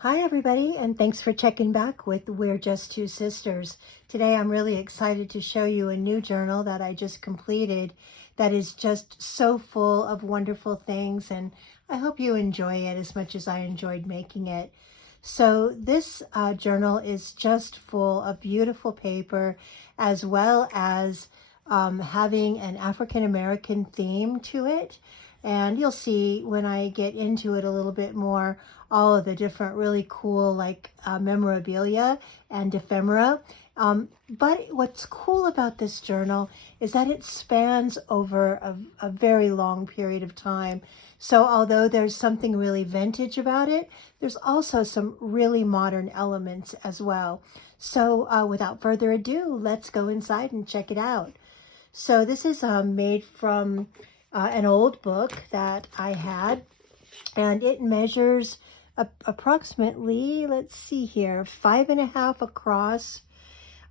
Hi everybody, and thanks for checking back with We're Just Two Sisters. Today I'm really excited to show you a new journal that I just completed that is just so full of wonderful things, and I hope you enjoy it as much as I enjoyed making it. So this journal is just full of beautiful paper, as well as having an African American theme to it. And you'll see when I get into it a little bit more, all of the different really cool memorabilia and ephemera. But what's cool about this journal is that it spans over a very long period of time. So although there's something really vintage about it, there's also some really modern elements as well. So without further ado, let's go inside and check it out. So this is made from an old book that I had, and it measures approximately, let's see here, 5.5 across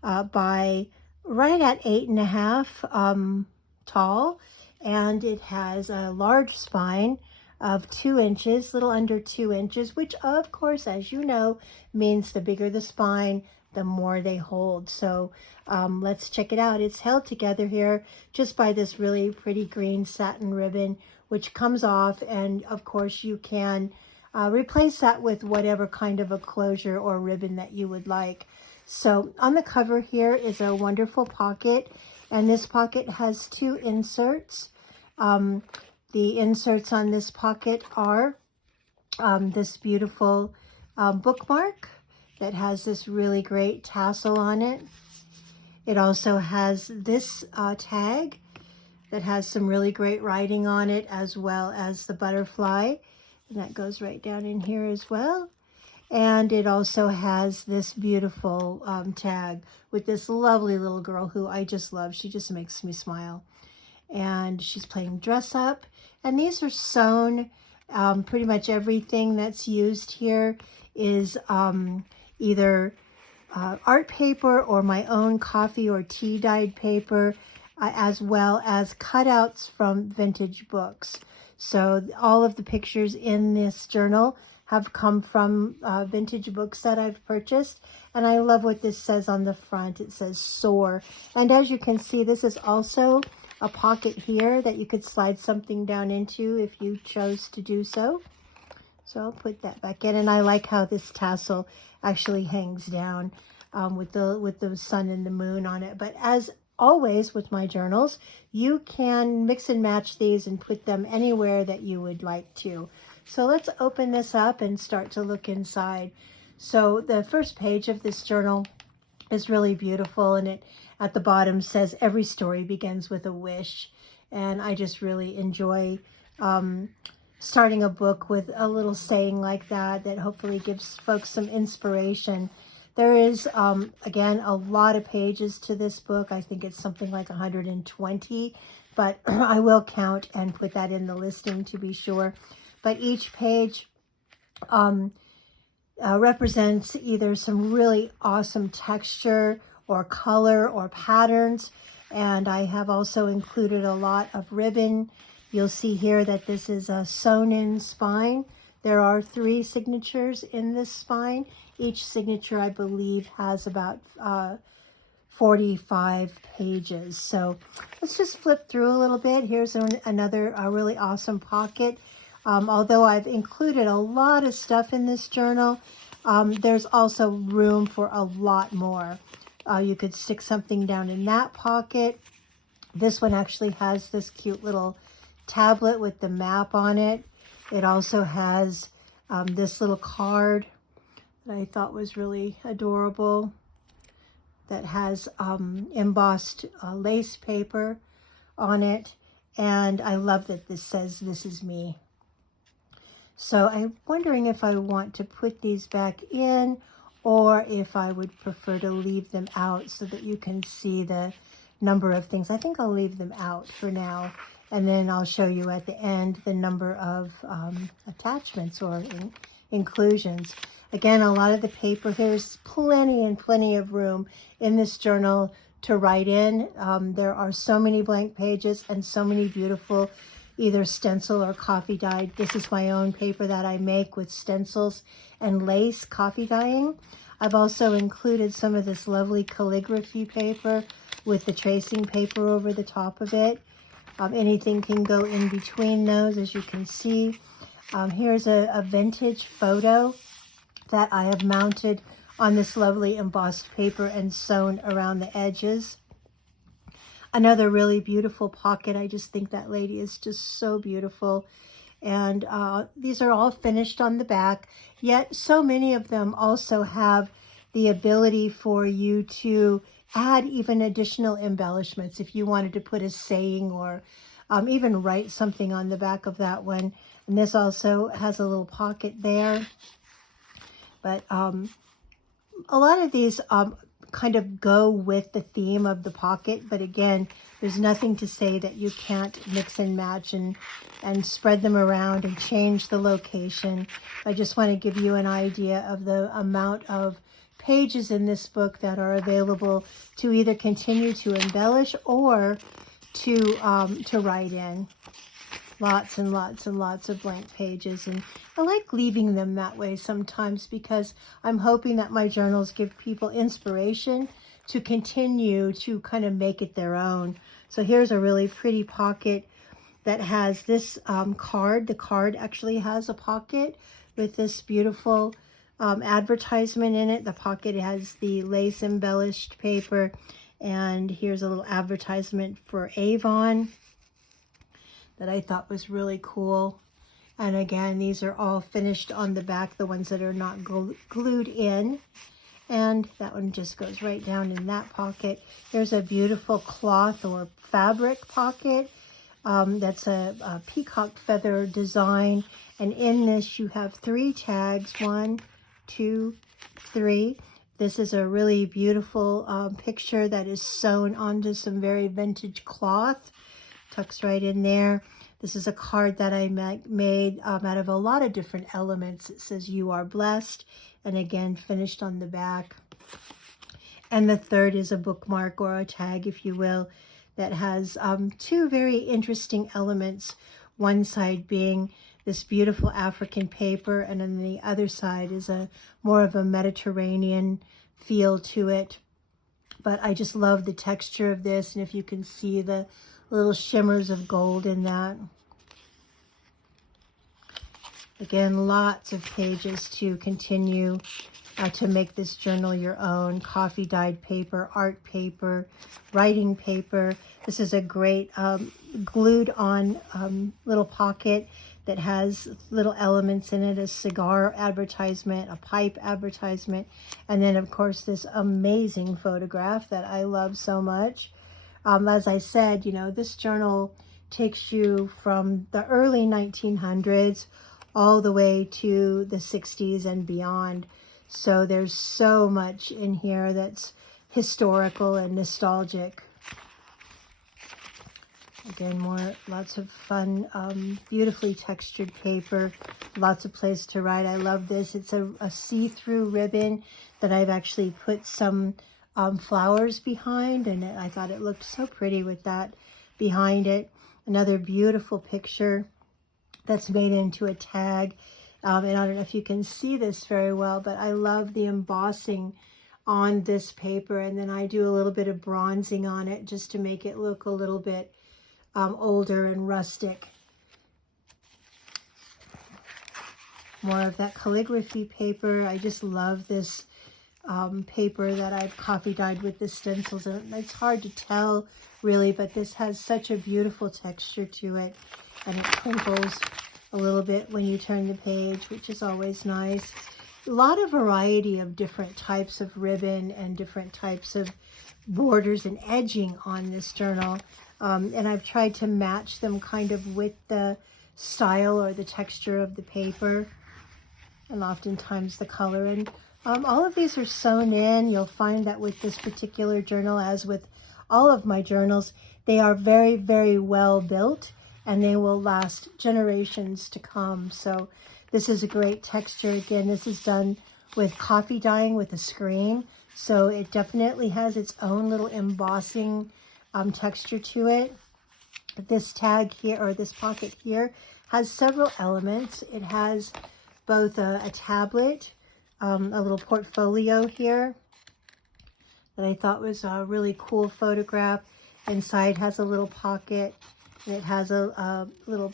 by right at 8.5 tall, and it has a large spine of 2 inches, little under 2 inches, which of course, as you know, means the bigger the spine, the more they hold. So let's check it out. It's held together here just by this really pretty green satin ribbon, which comes off, and of course you can replace that with whatever kind of a closure or ribbon that you would like. So on the cover here is a wonderful pocket, and this pocket has 2 inserts. The inserts on this pocket are this beautiful bookmark that has this really great tassel on it. It also has this tag that has some really great writing on it, as well as the butterfly, and that goes right down in here as well. And it also has this beautiful tag with this lovely little girl who I just love. She just makes me smile. And she's playing dress up. And these are sewn. Pretty much everything that's used here is either art paper or my own coffee or tea dyed paper, as well as cutouts from vintage books. So all of the pictures in this journal have come from vintage books that I've purchased. And I love what this says on the front. It says "Soar." And as you can see, this is also a pocket here that you could slide something down into if you chose to do so. So I'll put that back in. And I like how this tassel actually hangs down with the sun and the moon on it. But as always with my journals, you can mix and match these and put them anywhere that you would like to. So let's open this up and start to look inside. So the first page of this journal is really beautiful, and it at the bottom says every story begins with a wish. And I just really enjoy starting a book with a little saying like that hopefully gives folks some inspiration. There is, again, a lot of pages to this book. I think it's something like 120, but I will count and put that in the listing to be sure. But each page represents either some really awesome texture or color or patterns. And I have also included a lot of ribbon. You'll see here that this is a sewn-in spine. There are 3 signatures in this spine. Each signature, I believe, has about 45 pages. So let's just flip through a little bit. Here's another really awesome pocket. Although I've included a lot of stuff in this journal, there's also room for a lot more. You could stick something down in that pocket. This one actually has this cute little tablet with the map on it. It also has this little card that I thought was really adorable that has embossed lace paper on it. And I love that this says, "This is me." So I'm wondering if I want to put these back in, or if I would prefer to leave them out so that you can see the number of things. I think I'll leave them out for now, and then I'll show you at the end the number of attachments or inclusions. Again, a lot of the paper, there's plenty and plenty of room in this journal to write in. There are so many blank pages and so many beautiful either stencil or coffee dyed. This is my own paper that I make with stencils and lace coffee dyeing. I've also included some of this lovely calligraphy paper with the tracing paper over the top of it. Anything can go in between those, as you can see. Here's a vintage photo that I have mounted on this lovely embossed paper and sewn around the edges. Another really beautiful pocket. I just think that lady is just so beautiful. And these are all finished on the back, yet so many of them also have the ability for you to add even additional embellishments if you wanted to put a saying or even write something on the back of that one. And this also has a little pocket there. But a lot of these kind of go with the theme of the pocket, but again, there's nothing to say that you can't mix and match and spread them around and change the location. I just want to give you an idea of the amount of pages in this book that are available to either continue to embellish or to write in. Lots and lots and lots of blank pages, and I like leaving them that way sometimes because I'm hoping that my journals give people inspiration to continue to kind of make it their own. So here's a really pretty pocket that has this card. The card actually has a pocket with this beautiful advertisement in it. The pocket has the lace embellished paper, and here's a little advertisement for Avon that I thought was really cool. And again, these are all finished on the back, the ones that are not glued in. And that one just goes right down in that pocket. There's a beautiful cloth or fabric pocket. That's a peacock feather design. And in this, you have 3 tags. 1, 2, 3. This is a really beautiful picture that is sewn onto some very vintage cloth. Tucks right in there. This is a card that I made out of a lot of different elements. It says, "You are blessed," and again, finished on the back. And the third is a bookmark or a tag, if you will, that has 2 very interesting elements. One side being this beautiful African paper, and on the other side is a more of a Mediterranean feel to it. But I just love the texture of this, and if you can see the little shimmers of gold in that. Again, lots of pages to continue to make this journal your own. Coffee dyed paper, art paper, writing paper. This is a great glued on little pocket that has little elements in it, a cigar advertisement, a pipe advertisement, and then of course this amazing photograph that I love so much. As I said, you know, this journal takes you from the early 1900s all the way to the 60s and beyond. So there's so much in here that's historical and nostalgic. Again, lots of fun, beautifully textured paper, lots of place to write. I love this. It's a see-through ribbon that I've actually put some flowers behind, and I thought it looked so pretty with that behind it. Another beautiful picture that's made into a tag. And I don't know if you can see this very well, but I love the embossing on this paper. And then I do a little bit of bronzing on it just to make it look a little bit older and rustic. More of that calligraphy paper. I just love this paper that I've coffee dyed with the stencils. And it's hard to tell really, but this has such a beautiful texture to it. And it crinkles a little bit when you turn the page, which is always nice. A lot of variety of different types of ribbon and different types of borders and edging on this journal. And I've tried to match them kind of with the style or the texture of the paper and oftentimes the color. And all of these are sewn in. You'll find that with this particular journal, as with all of my journals, they are very, very well built and they will last generations to come. So this is a great texture. Again, this is done with coffee dyeing with a screen. So it definitely has its own little embossing texture to it. This tag here, or this pocket here, has several elements. It has both a tablet, a little portfolio here that I thought was a really cool photograph. Inside has a little pocket, and it has a little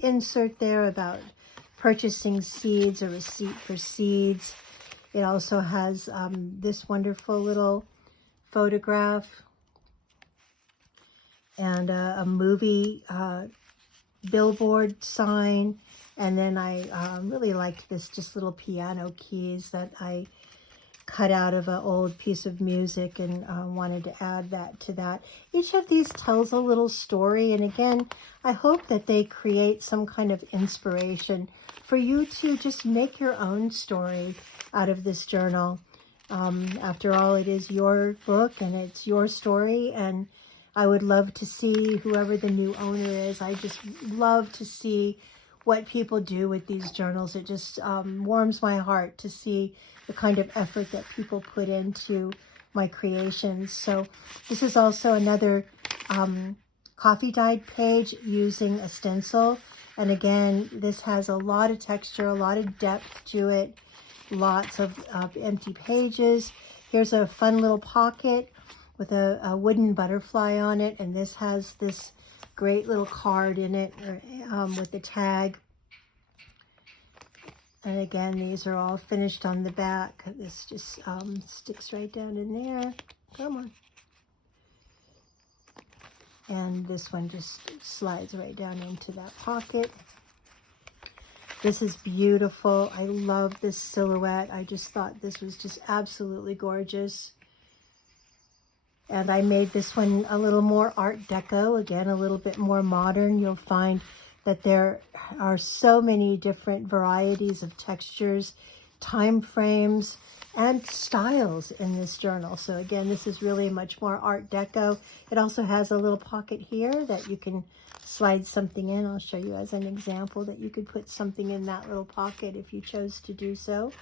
insert there about purchasing seeds, a receipt for seeds. It also has this wonderful little photograph and a movie billboard sign. And then I really liked this just little piano keys that I cut out of an old piece of music, and wanted to add that to that. Each of these tells a little story, and again, I hope that they create some kind of inspiration for you to just make your own story out of this journal. After all, it is your book and it's your story, and I would love to see whoever the new owner is. I just love to see what people do with these journals. It just warms my heart to see the kind of effort that people put into my creations. So this is also another coffee dyed page using a stencil. And again, this has a lot of texture, a lot of depth to it, lots of empty pages. Here's a fun little pocket with a wooden butterfly on it. And this has this great little card in it with the tag. And again, these are all finished on the back. This just sticks right down in there. Come on. And this one just slides right down into that pocket. This is beautiful. I love this silhouette. I just thought this was just absolutely gorgeous. And I made this one a little more Art Deco, again, a little bit more modern. You'll find that there are so many different varieties of textures, time frames, and styles in this journal. So again, this is really much more Art Deco. It also has a little pocket here that you can slide something in. I'll show you as an example that you could put something in that little pocket if you chose to do so.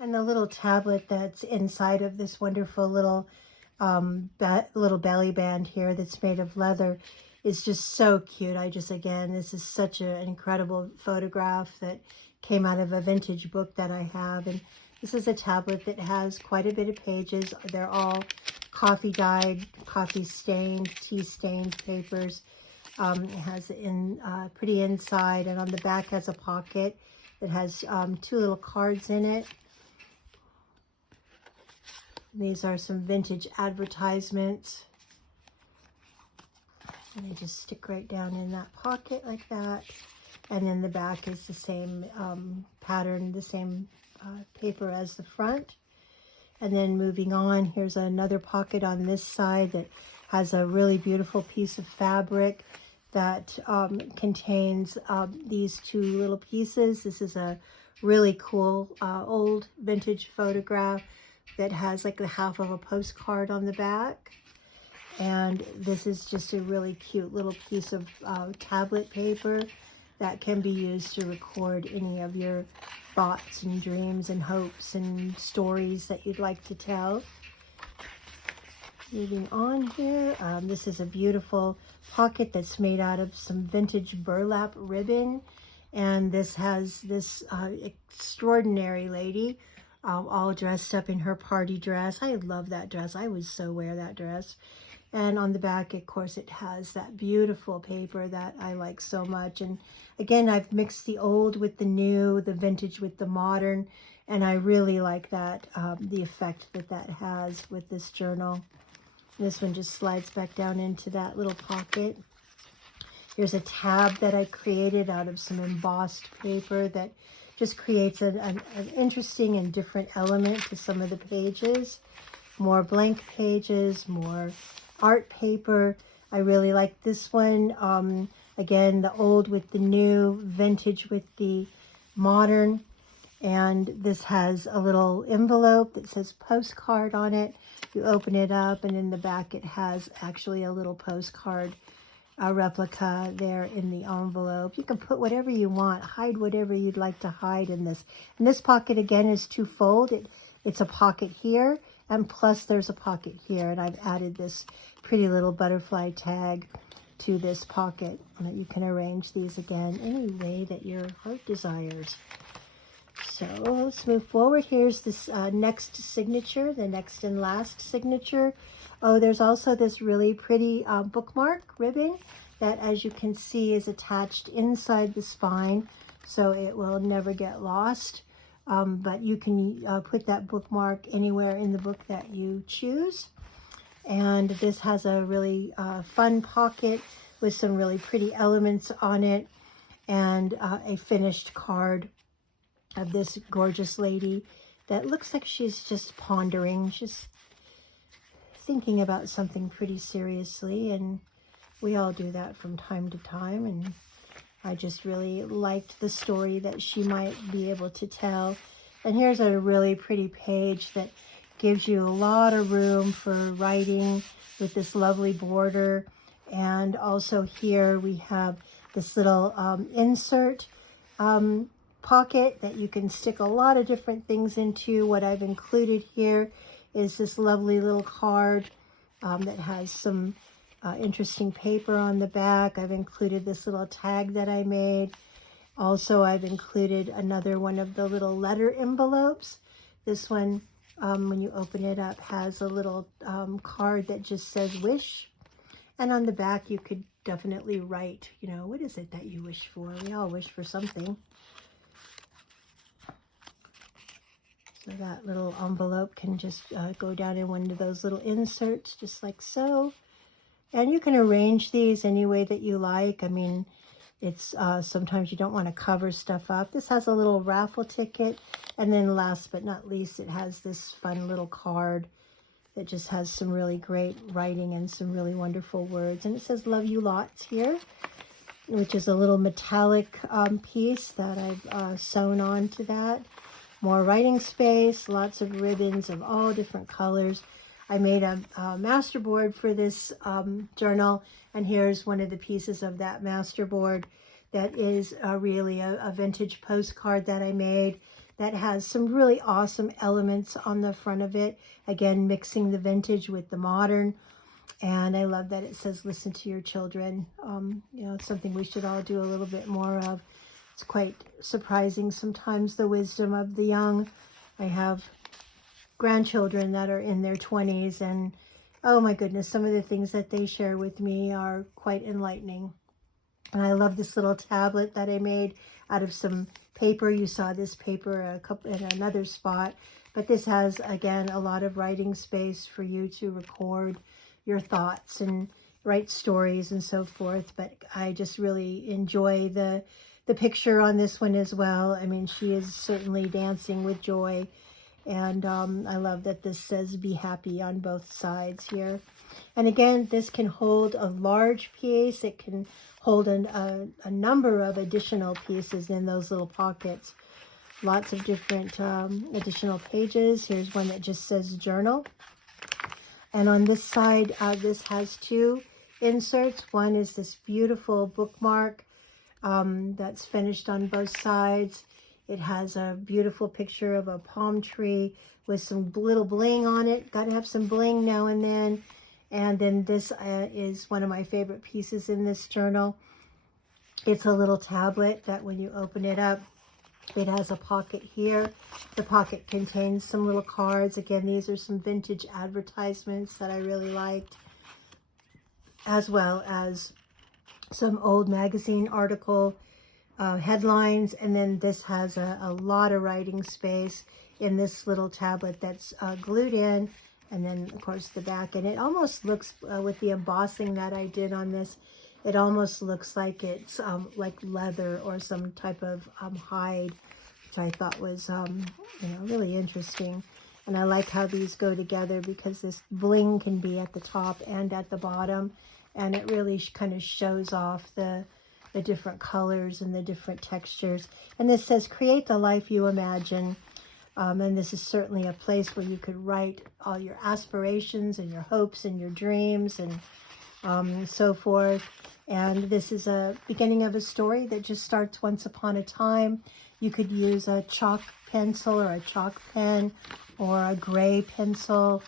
And the little tablet that's inside of this wonderful little little belly band here that's made of leather is just so cute. Again, this is such an incredible photograph that came out of a vintage book that I have. And this is a tablet that has quite a bit of pages. They're all coffee dyed, coffee stained, tea stained papers. It has pretty inside, and on the back has a pocket that has two little cards in it. These are some vintage advertisements. And they just stick right down in that pocket like that. And then the back is the same pattern, the same paper as the front. And then moving on, here's another pocket on this side that has a really beautiful piece of fabric that contains these two little pieces. This is a really cool old vintage photograph that has like the half of a postcard on the back. And this is just a really cute little piece of tablet paper that can be used to record any of your thoughts and dreams and hopes and stories that you'd like to tell. Moving on here, this is a beautiful pocket that's made out of some vintage burlap ribbon. And this has this extraordinary lady all dressed up in her party dress. I love that dress. I would so wear that dress. And on the back, of course, it has that beautiful paper that I like so much. And again, I've mixed the old with the new, the vintage with the modern. And I really like that, the effect that that has with this journal. This one just slides back down into that little pocket. Here's a tab that I created out of some embossed paper that just creates an interesting and different element to some of the pages. More blank pages, more art paper. I really like this one. Again, the old with the new, vintage with the modern. And this has a little envelope that says postcard on it. You open it up, and in the back it has actually a little postcard replica there in the envelope. You can put whatever you want, hide whatever you'd like to hide in this. And this pocket again is twofold. It's a pocket here, And plus there's a pocket here, and I've added this pretty little butterfly tag to this pocket, and that you can arrange these again any way that your heart desires. So let's move forward. Here's this next signature, the next and last signature. Oh, there's also this really pretty bookmark ribbon that, as you can see, is attached inside the spine, so it will never get lost. But you can put that bookmark anywhere in the book that you choose. And this has a really fun pocket with some really pretty elements on it, and a finished card of this gorgeous lady that looks like she's just pondering, just thinking about something pretty seriously, and we all do that from time to time, and I just really liked the story that she might be able to tell. And here's a really pretty page that gives you a lot of room for writing with this lovely border. And also here we have this little insert pocket that you can stick a lot of different things into. What I've included here is this lovely little card that has some interesting paper on the back. I've included this little tag that I made. Also, I've included another one of the little letter envelopes. This one, when you open it up, has a little card that just says wish. And on the back, you could definitely write, you know, what is it that you wish for? We all wish for something. So that little envelope can just go down in one of those little inserts, just like so. And you can arrange these any way that you like. I mean, it's sometimes you don't want to cover stuff up. This has a little raffle ticket. And then last but not least, it has this fun little card that just has some really great writing and some really wonderful words. And it says, love you lots here, which is a little metallic piece that I've sewn on to that. More writing space, lots of ribbons of all different colors. I made a masterboard for this journal, and here's one of the pieces of that masterboard that is really a vintage postcard that I made that has some really awesome elements on the front of it. Again, mixing the vintage with the modern. And I love that it says, listen to your children. You know, it's something we should all do a little bit more of. It's quite surprising sometimes, the wisdom of the young. I have grandchildren that are in their 20s, and oh my goodness, some of the things that they share with me are quite enlightening. And I love this little tablet that I made out of some paper. You saw this paper in another spot, but this has, again, a lot of writing space for you to record your thoughts and write stories and so forth. But I just really enjoy the picture on this one as well. I mean, she is certainly dancing with joy. And I love that this says be happy on both sides here. And again, this can hold a large piece. It can hold a number of additional pieces in those little pockets. Lots of different additional pages. Here's one that just says journal. And on this side, this has two inserts. One is this beautiful bookmark that's finished on both sides. It has a beautiful picture of a palm tree with some little bling on it. Got to have some bling now and then. And then this is one of my favorite pieces in this journal. It's a little tablet that when you open it up, it has a pocket here. The pocket contains some little cards. Again, these are some vintage advertisements that I really liked, as well as some old magazine article headlines. And then this has a lot of writing space in this little tablet that's glued in. And then, of course, the back. And it almost looks, with the embossing that I did on this, it almost looks like it's like leather or some type of hide, which I thought was, you know, really interesting. And I like how these go together because this bling can be at the top and at the bottom. And it really kind of shows off the different colors and the different textures. And this says, create the life you imagine. And this is certainly a place where you could write all your aspirations and your hopes and your dreams and so forth. And this is a beginning of a story that just starts once upon a time. You could use a chalk pencil or a chalk pen or a gray pencil.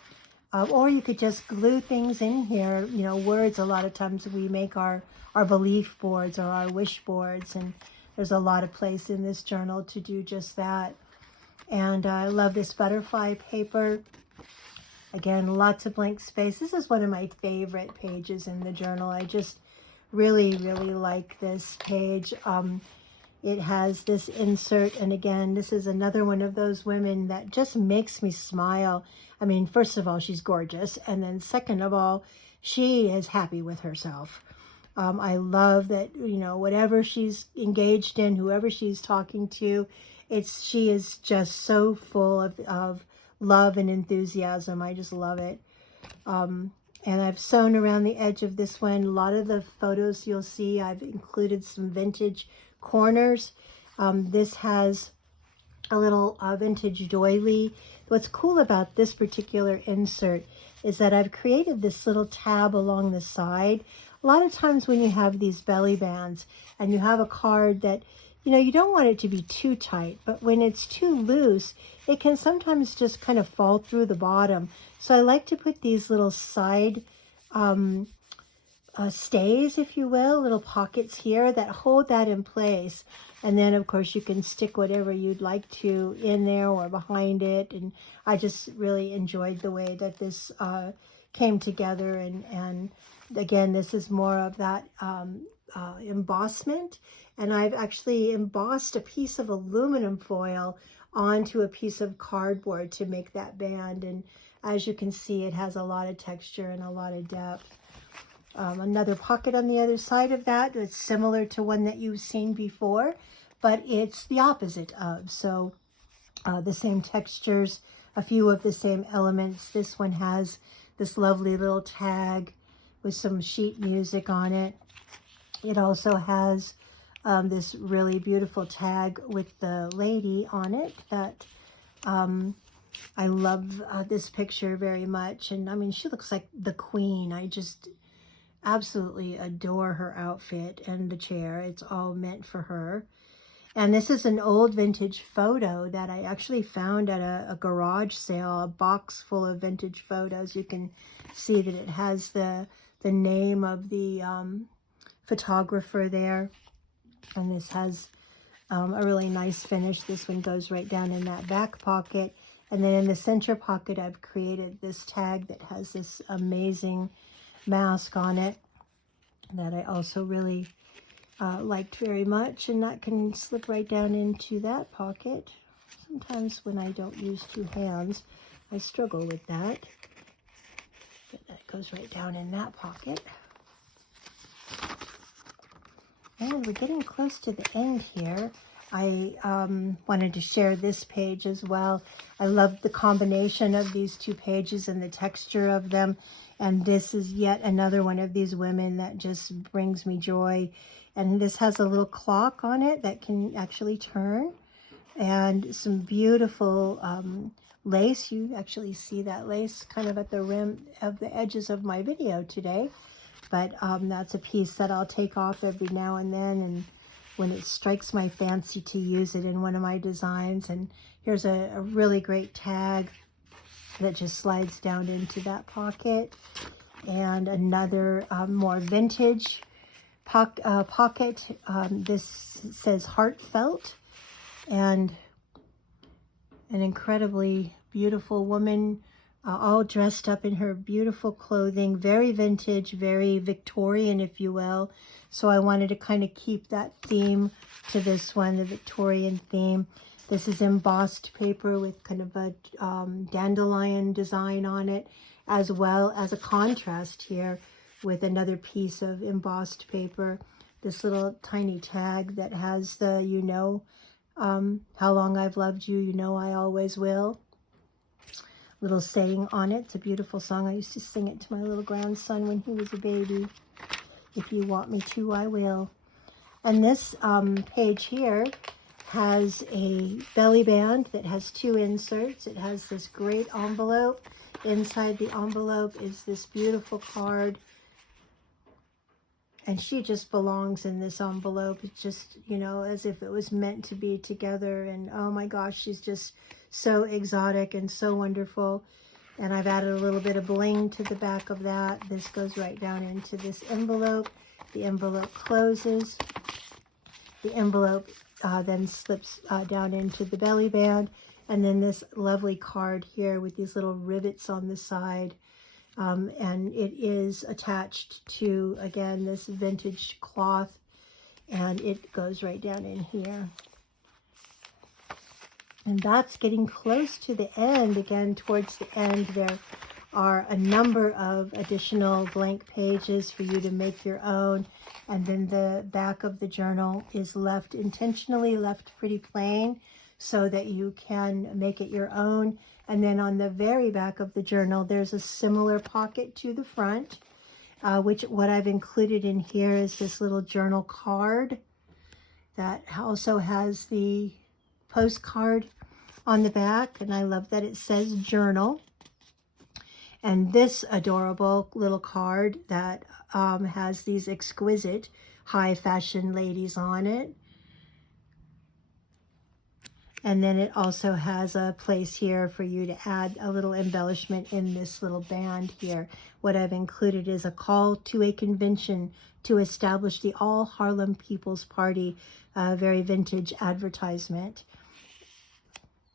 Or you could just glue things in here. You know, words, a lot of times we make our belief boards or our wish boards, and there's a lot of place in this journal to do just that. And I love this butterfly paper. Again, lots of blank space. This is one of my favorite pages in the journal. I just really, really like this page. It has this insert, and again, this is another one of those women that just makes me smile. I mean, first of all, she's gorgeous, and then second of all, she is happy with herself. I love that, you know, whatever she's engaged in, whoever she's talking to, she is just so full of love and enthusiasm. I just love it. And I've sewn around the edge of this one. A lot of the photos you'll see, I've included some vintage corners. This has a little vintage doily. What's cool about this particular insert is that I've created this little tab along the side. A lot of times when you have these belly bands and you have a card that, you know, you don't want it to be too tight, but when it's too loose, it can sometimes just kind of fall through the bottom. So I like to put these little side stays, if you will, little pockets here that hold that in place. And then, of course, you can stick whatever you'd like to in there or behind it. And I just really enjoyed the way that this came together. And again, this is more of that embossment. And I've actually embossed a piece of aluminum foil onto a piece of cardboard to make that band. And as you can see, it has a lot of texture and a lot of depth. Another pocket on the other side of that that's similar to one that you've seen before, but it's the opposite of. So the same textures, a few of the same elements. This one has this lovely little tag with some sheet music on it. It also has this really beautiful tag with the lady on it that I love this picture very much. And I mean, she looks like the queen. I just absolutely adore her outfit and the chair. It's all meant for her. And this is an old vintage photo that I actually found at a garage sale, a box full of vintage photos. You can see that it has the name of the photographer there. And this has a really nice finish. This one goes right down in that back pocket. And then in the center pocket, I've created this tag that has this amazing mask on it that I also really liked very much, and that can slip right down into that pocket. Sometimes when I don't use two hands, I struggle with that, but that goes right down in that pocket. And we're getting close to the end here. I wanted to share this page as well. I love the combination of these two pages and the texture of them. And this is yet another one of these women that just brings me joy. And this has a little clock on it that can actually turn. And some beautiful lace. You actually see that lace kind of at the rim of the edges of my video today. But that's a piece that I'll take off every now and then, and when it strikes my fancy to use it in one of my designs. And here's a really great tag that just slides down into that pocket. And another more vintage pocket. This says heartfelt, and an incredibly beautiful woman all dressed up in her beautiful clothing, very vintage, very Victorian, if you will. So I wanted to kind of keep that theme to this one, the Victorian theme. This is embossed paper with kind of a dandelion design on it, as well as a contrast here with another piece of embossed paper. This little tiny tag that has the, you know, how long I've loved you, you know I always will. Little saying on it. It's a beautiful song. I used to sing it to my little grandson when he was a baby. If you want me to, I will. And this page here has a belly band that has two inserts. It has this great envelope. Inside the envelope is this beautiful card. And she just belongs in this envelope. It's just, you know, as if it was meant to be together. And oh my gosh, she's just so exotic and so wonderful. And I've added a little bit of bling to the back of that. This goes right down into this envelope. The envelope closes. The envelope then slips down into the belly band. And then this lovely card here with these little rivets on the side. And it is attached to, again, this vintage cloth. And it goes right down in here. And that's getting close to the end. Again, towards the end, there are a number of additional blank pages for you to make your own. And then the back of the journal is left, intentionally left pretty plain so that you can make it your own. And then on the very back of the journal, there's a similar pocket to the front, which what I've included in here is this little journal card that also has the postcard on the back, and I love that it says journal. And this adorable little card that has these exquisite high fashion ladies on it. And then it also has a place here for you to add a little embellishment in this little band here. What I've included is a call to a convention to establish the All Harlem People's Party, very vintage advertisement.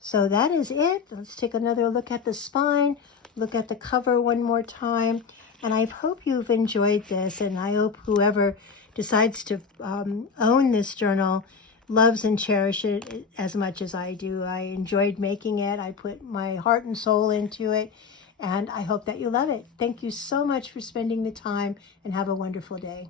So that is it. Let's take another look at the spine, look at the cover one more time. And I hope you've enjoyed this, and I hope whoever decides to own this journal loves and cherishes it as much as I do. I enjoyed making it. I put my heart and soul into it, and I hope that you love it. Thank you so much for spending the time, and have a wonderful day.